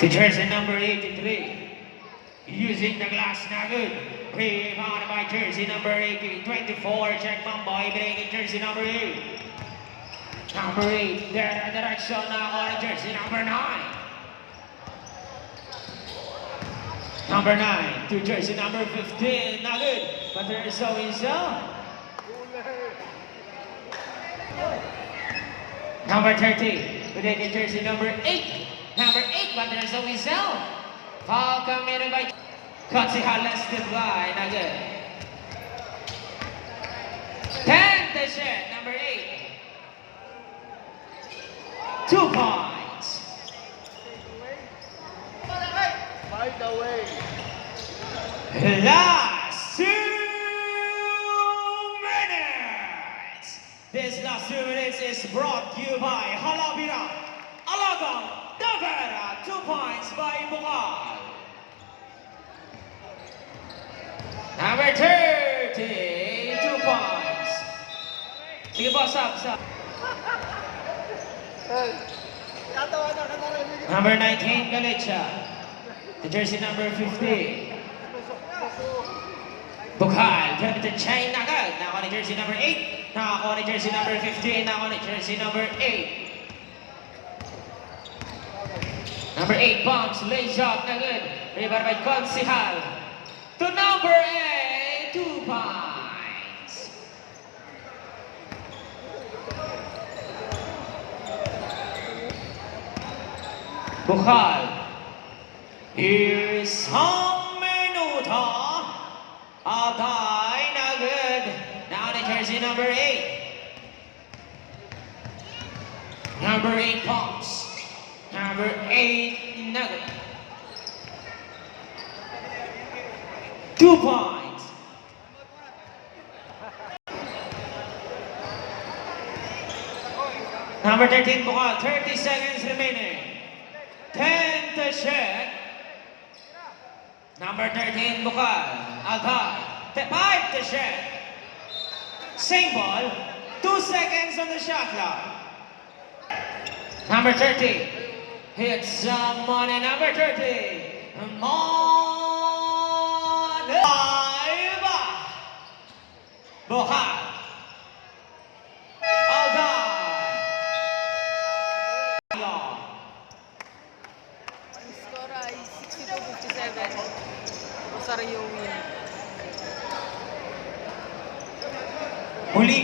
To jersey number 83. Using the glass na good. Rebounded by jersey number 24. Check Mamboy. Breaking jersey number 8. Number 8. Their direction now on jersey number 9. Number 9 to jersey number 15. Not good. But there is so inside. Number 30. Breaking jersey number 8. Number 8. But there is so inside. Foul committed by Katsihal left it fly. Not good. 10 to shot. Number 8. 2 points. By the way. Last 2 minutes. This last 2 minutes is brought to you by Halabira, Alagang, Davera. 2 points by Bukal. Number 30, 2 points. Sige po, sub. Number 19, Galicia. The jersey number 50. Bukal, pwede to chain agad. Now on the jersey number 8. Now on the jersey number 15. Now on the jersey number 8. Number 8 bombs, lay shot na good. Rebound by Consihal. To number 8, 2 points. Bukal. Here's ang minuto. Altay na good. Now the jersey number 8. Number 8 pumps. Number 8 nugget. 2 points. Number 13 Bukal, 30 seconds remaining. 10 to shot. Number 13 Bukal, Altay. 5 to shot. Same ball. 2 seconds on the shot clock. Number 30. Hits someone in number 30. Monaiba. Bukal. Altay. Ang score ay 62-57. Rosario win. Muli